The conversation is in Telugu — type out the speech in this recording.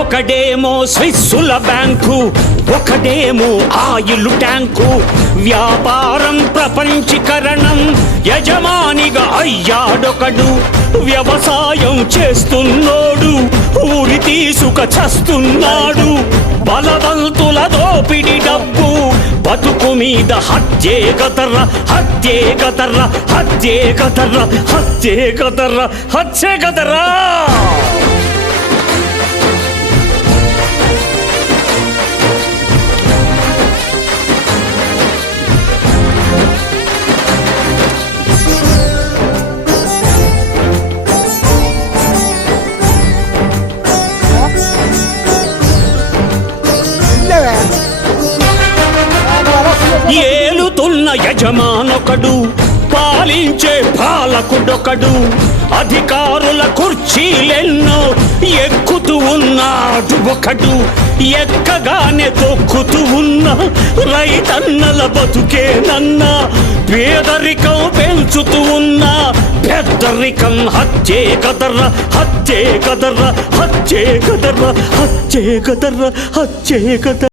ఒకడేమో స్విస్సుల బ్యాంకు, ఒకడేమో ఆయిల్ ట్యాంకు. వ్యాపారం ప్రపంచీకరణం, యజమానిగా అయ్యాడొకడు. వ్యవసాయం చేస్తున్నోడు ఊరి తీసుక చస్తున్నాడు. బలవంతుల దోపిడి డబ్బు, బతుకు మీద హత్యే గదర్ర, హత్యే గదర్ర, హత్యే గదర్ర, హత్యే గదర్ర, హత్యే గదర్రా. ఏలుతున్న యజమానొకడు, పాలించే పాలకుడొకడు. అధికారుల కుర్చీలెన్నో ఎక్కుతూ ఉన్నాడు ఒకడు. ఎక్కగానే తొక్కుతూ ఉన్న రైతన్నల బతుకేనన్నా. పేదరికం పెంచుతూ ఉన్న పెద్దరికం హత్యే గదర్ర, హత్యే గదర్ర, హత్యే గదర్ర, హత్యే గదర్ర, హత్యే గదర్ర.